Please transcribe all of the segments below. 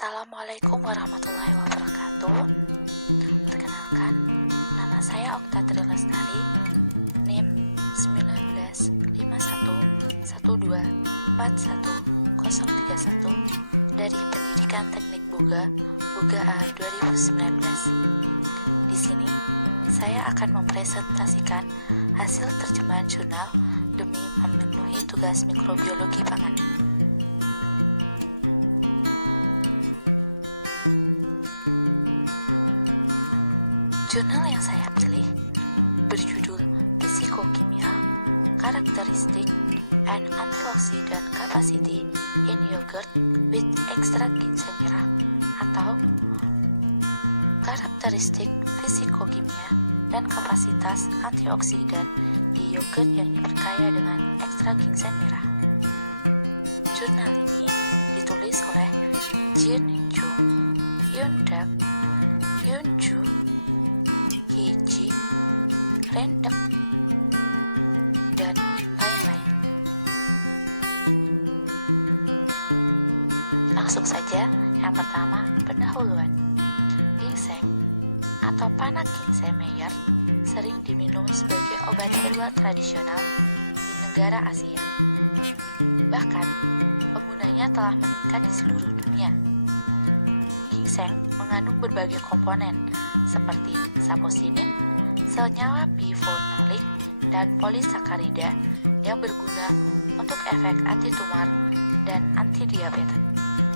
Assalamualaikum warahmatullahi wabarakatuh. Perkenalkan, nama saya Oktatri Lestari, NIM 195121414131 dari Pendidikan Teknik Buga, Buga A 2019. Di sini, saya akan mempresentasikan hasil terjemahan jurnal demi memenuhi tugas mikrobiologi pangan. Jurnal yang saya pilih berjudul Fisikokimia, Karakteristik and Antioxidant Capacity in Yogurt with Extract Ginseng Merah, atau Karakteristik Fisikokimia dan Kapasitas Antioksidan di Yogurt yang diperkaya dengan ekstrak ginseng merah. Jurnal ini ditulis oleh Jin Ju, Yun Dak, Yun Ju, dan lain-lain. Langsung saja, yang pertama, pendahuluan. Ginseng atau panah ginseng Meyer sering diminum sebagai obat herbal tradisional di negara Asia. Bahkan, penggunanya telah meningkat di seluruh dunia. Ginseng mengandung berbagai komponen seperti saposidin, senyawa bifenolic, dan polisakarida yang berguna untuk efek antitumor dan antidiabetes.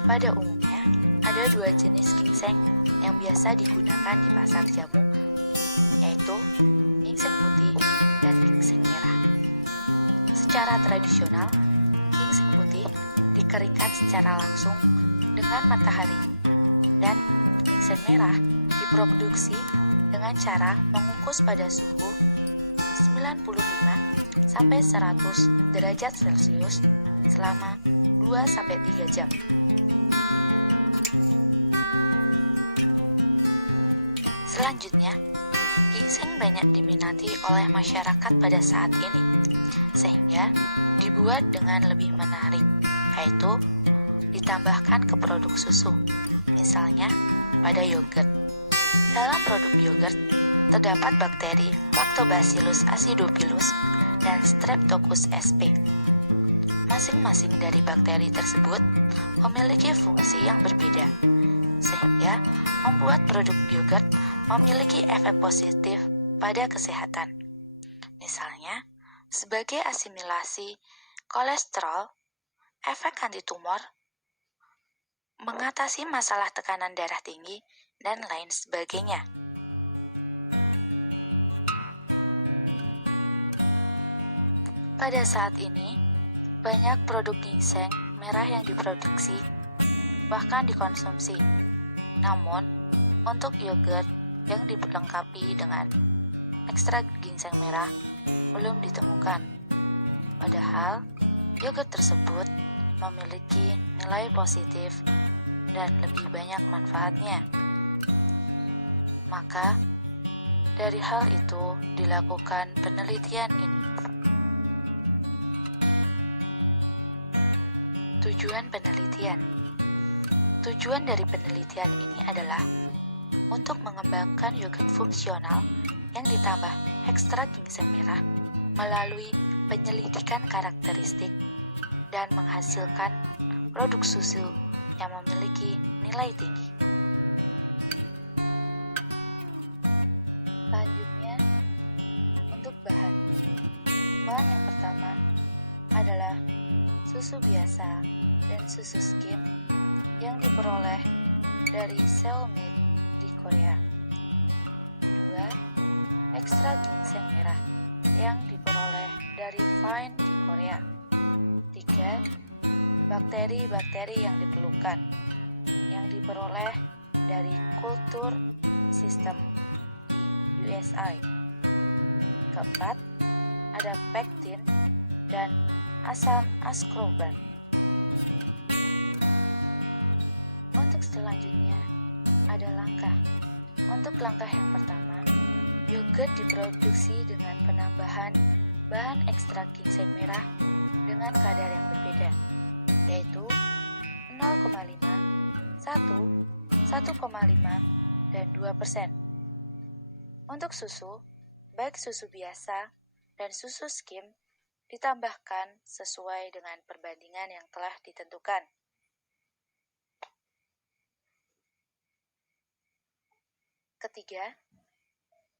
Pada umumnya, ada dua jenis ginseng yang biasa digunakan di pasar jamu, yaitu ginseng putih dan ginseng merah. Secara tradisional, ginseng putih dikeringkan secara langsung dengan matahari, dan ginseng merah diproduksi dengan cara mengukus pada suhu 95 sampai 100 derajat Celcius selama 2-3 jam. Selanjutnya, ginseng banyak diminati oleh masyarakat pada saat ini, sehingga dibuat dengan lebih menarik, yaitu ditambahkan ke produk susu, misalnya pada yogurt. Dalam produk yogurt terdapat bakteri Lactobacillus acidophilus dan Streptococcus sp. Masing-masing dari bakteri tersebut memiliki fungsi yang berbeda, sehingga membuat produk yogurt memiliki efek positif pada kesehatan. Misalnya, sebagai asimilasi kolesterol, efek antitumor, mengatasi masalah tekanan darah tinggi, dan lain sebagainya. Pada saat ini, banyak produk ginseng merah yang diproduksi, bahkan dikonsumsi. Namun, untuk yogurt yang dilengkapi dengan ekstrak ginseng merah belum ditemukan. Padahal, yogurt tersebut memiliki nilai positif dan lebih banyak manfaatnya. Maka, dari hal itu dilakukan penelitian ini. Tujuan dari penelitian ini adalah untuk mengembangkan yogurt fungsional yang ditambah ekstrak ginseng merah melalui penyelidikan karakteristik dan menghasilkan produk susu yang memiliki nilai tinggi. Selanjutnya, untuk bahan yang pertama adalah susu biasa dan susu skim yang diperoleh dari Seoul di Korea. Kedua, ekstrak ginseng merah yang diperoleh dari Vine di Korea. Tiga, bakteri-bakteri yang diperlukan yang diperoleh 1,5 dan 2%. Untuk susu, baik susu biasa dan susu skim ditambahkan sesuai dengan perbandingan yang telah ditentukan. Ketiga,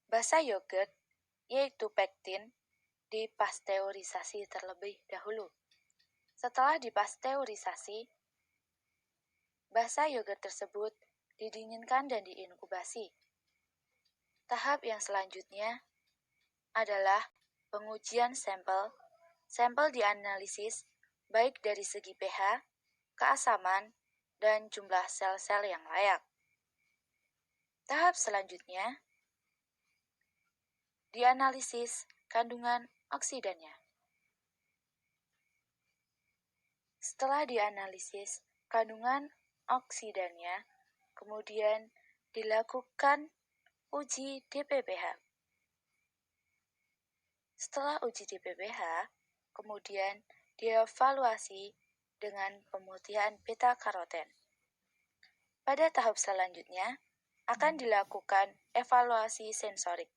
basa yogurt, yaitu pektin, dipasteurisasi terlebih dahulu. Setelah dipasteurisasi, basa yogurt tersebut didinginkan dan diinkubasi. Tahap yang selanjutnya adalah pengujian sampel. Sampel dianalisis baik dari segi pH, keasaman, dan jumlah sel-sel yang layak. Tahap selanjutnya, dianalisis kandungan oksidannya. Setelah dianalisis kandungan oksidannya, kemudian dilakukan uji DPPH. Setelah uji DPPH, kemudian dievaluasi dengan pemutihan beta-karoten. Pada tahap selanjutnya, akan dilakukan evaluasi sensorik,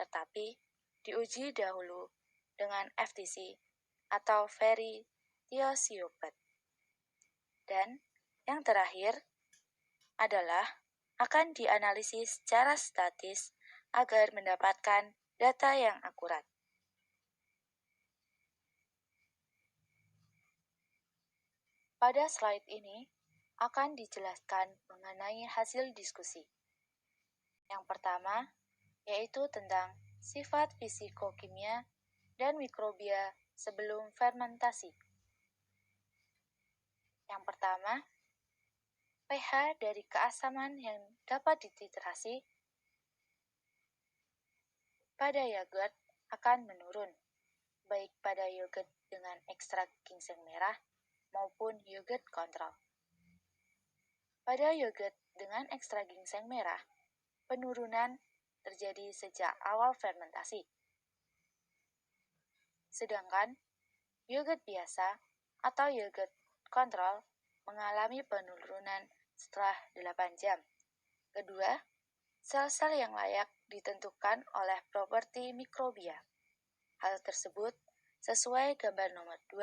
tetapi diuji dahulu dengan FTC atau Very Thiociopat. Dan yang terakhir adalah akan dianalisis secara statis agar mendapatkan data yang akurat. Pada slide ini akan dijelaskan mengenai hasil diskusi. Yang pertama, yaitu tentang sifat fisikokimia dan mikrobia sebelum fermentasi. Yang pertama, pH dari keasaman yang dapat dititrasi pada yogurt akan menurun, baik pada yogurt dengan ekstrak ginseng merah maupun yogurt kontrol. Pada yogurt dengan ekstrak ginseng merah, penurunan terjadi sejak awal fermentasi. Sedangkan yogurt biasa atau yogurt kontrol mengalami penurunan setelah 8 jam. Kedua, sel-sel yang layak ditentukan oleh properti mikrobia. Hal tersebut sesuai gambar nomor 2.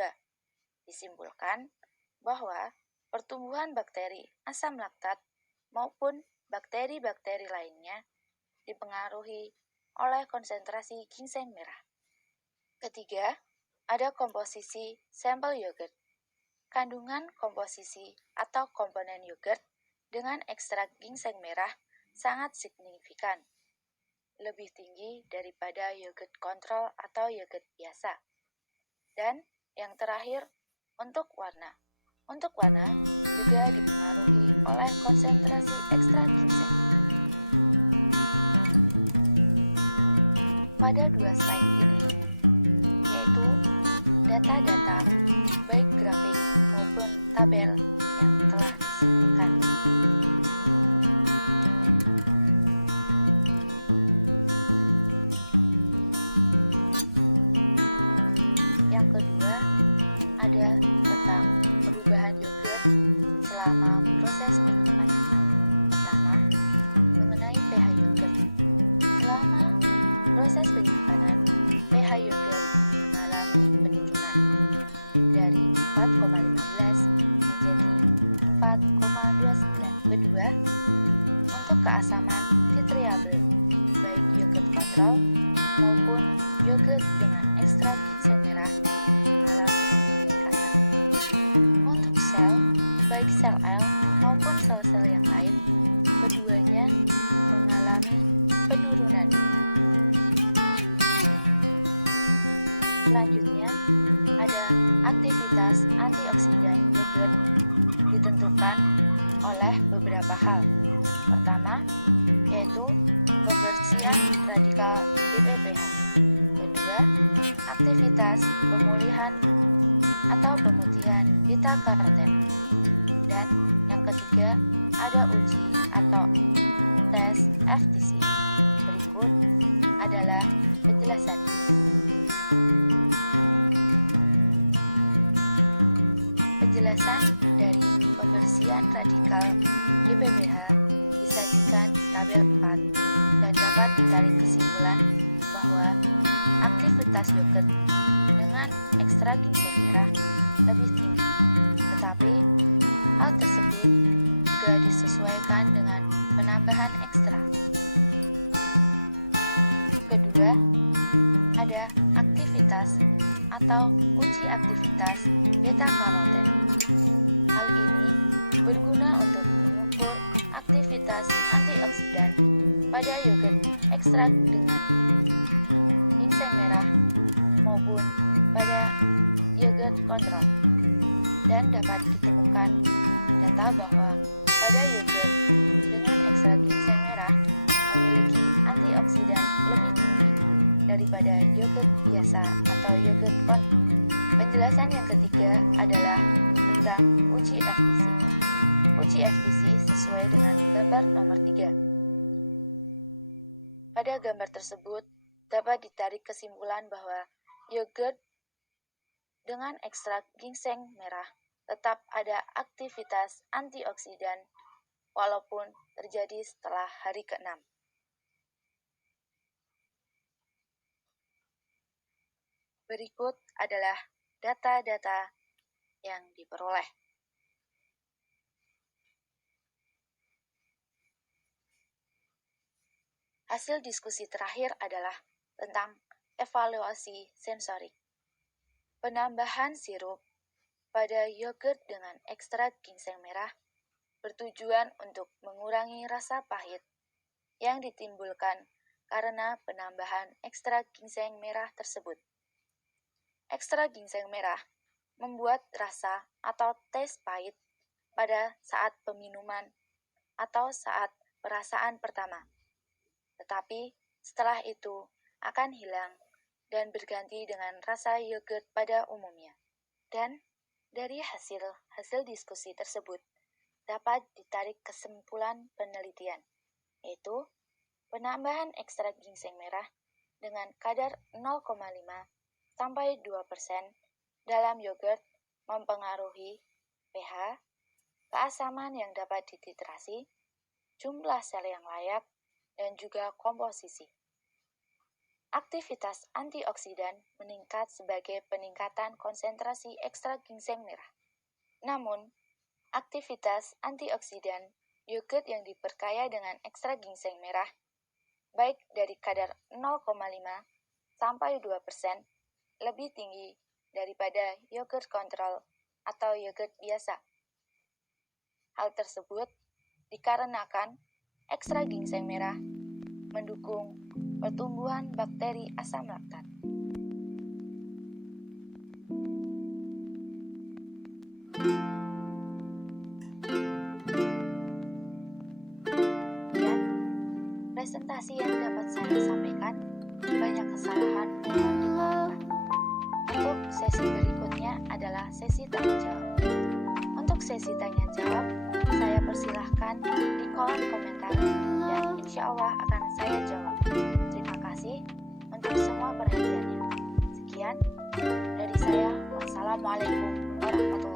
Disimpulkan bahwa pertumbuhan bakteri asam laktat maupun bakteri-bakteri lainnya dipengaruhi oleh konsentrasi ginseng merah. Ketiga, ada komposisi sampel yogurt. Kandungan komposisi atau komponen yogurt dengan ekstrak ginseng merah sangat signifikan, lebih tinggi daripada yogurt kontrol atau yogurt biasa. Dan yang terakhir, untuk warna. Untuk warna juga dipengaruhi oleh konsentrasi ekstrak ginseng. Pada dua slide ini, yaitu data-data baik grafik maupun tabel yang telah disebutkan. Yang kedua ada tentang perubahan yogurt selama Pada gambar tersebut dapat ditarik kesimpulan bahwa yogurt dengan ekstrak ginseng merah tetap ada aktivitas antioksidan walaupun terjadi setelah hari ke-6. Berikut adalah data-data yang diperoleh. Hasil diskusi terakhir adalah tentang evaluasi sensorik. Penambahan sirup pada yogurt dengan ekstrak ginseng merah bertujuan untuk mengurangi rasa pahit yang ditimbulkan karena penambahan ekstrak ginseng merah tersebut. Ekstrak ginseng merah membuat rasa atau tes pahit pada saat peminuman atau saat perasaan pertama. Tetapi setelah itu akan hilang dan berganti dengan rasa yogurt pada umumnya. Dan dari hasil diskusi tersebut dapat ditarik kesimpulan penelitian, yaitu penambahan ekstrak ginseng merah dengan kadar 0,5 sampai 2% dalam yogurt mempengaruhi pH, keasaman yang dapat dititrasi, jumlah sel yang layak, dan juga komposisi. Aktivitas antioksidan meningkat sebagai peningkatan konsentrasi ekstrak ginseng merah. Namun, aktivitas antioksidan yogurt yang diperkaya dengan ekstrak ginseng merah, baik dari kadar 0,5 sampai 2%, lebih tinggi daripada yogurt kontrol atau yogurt biasa. Hal tersebut dikarenakan ekstrak ginseng merah mendukung pertumbuhan bakteri asam laktat. Dan presentasi yang dapat saya sampaikan banyak kesalahan mohon dimaafkan. Untuk sesi berikutnya adalah sesi tanya jawab. Untuk sesi tanya jawab, saya persilahkan di kolom komentar dan insya Allah akan saya jawab. Terima kasih untuk semua perhatiannya. Sekian dari saya. Wassalamualaikum warahmatullahi wabarakatuh.